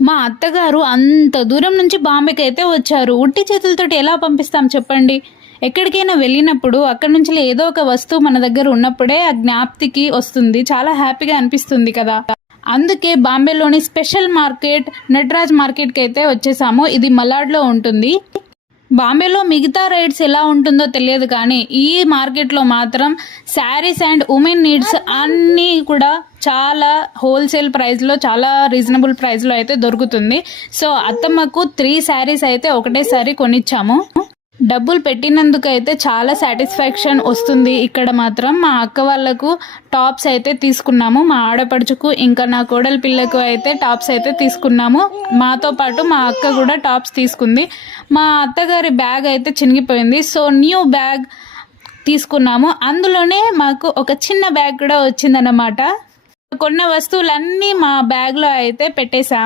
మా అత్తగారు అంత దూరం నుంచి బాంబేకి అయితే వచ్చారు. ఉట్టి చేతులతోటి ఎలా పంపిస్తాం చెప్పండి? ఎక్కడికైనా వెళ్ళినప్పుడు అక్కడి నుంచి ఏదో ఒక వస్తువు మన దగ్గర ఉన్నప్పుడే ఆ జ్ఞాప్తికి వస్తుంది. చాలా హ్యాపీగా అనిపిస్తుంది కదా! అందుకే బాంబేలోని స్పెషల్ మార్కెట్ నటరాజ్ మార్కెట్కి అయితే వచ్చేసాము. ఇది మలాడ్లో ఉంటుంది. బాంబేలో మిగతా రేట్స్ ఎలా ఉంటుందో తెలియదు కానీ ఈ మార్కెట్లో మాత్రం శారీస్ అండ్ ఉమెన్ నీడ్స్ అన్నీ కూడా చాలా హోల్సేల్ ప్రైస్లో, చాలా రీజనబుల్ ప్రైస్లో అయితే దొరుకుతుంది. సో అత్తమ్మకు 3 శారీస్ అయితే ఒకటేసారి కొనిచ్చాము. డబ్బులు పెట్టినందుకు అయితే చాలా సాటిస్ఫాక్షన్ వస్తుంది. ఇక్కడ మాత్రం మా అక్క వాళ్ళకు టాప్స్ అయితే తీసుకున్నాము. మా ఆడపడుచుకు ఇంకా నా కోడలి పిల్లకు అయితే టాప్స్ అయితే తీసుకున్నాము. మాతో పాటు మా అక్క కూడా టాప్స్ తీసుకుంది. మా అత్తగారి బ్యాగ్ అయితే చినిగిపోయింది. సో న్యూ బ్యాగ్ తీసుకున్నాము. అందులోనే మాకు ఒక చిన్న బ్యాగ్ కూడా వచ్చిందన్నమాట. కొన్న వస్తువులన్నీ మా బ్యాగ్లో అయితే పెట్టేశాము.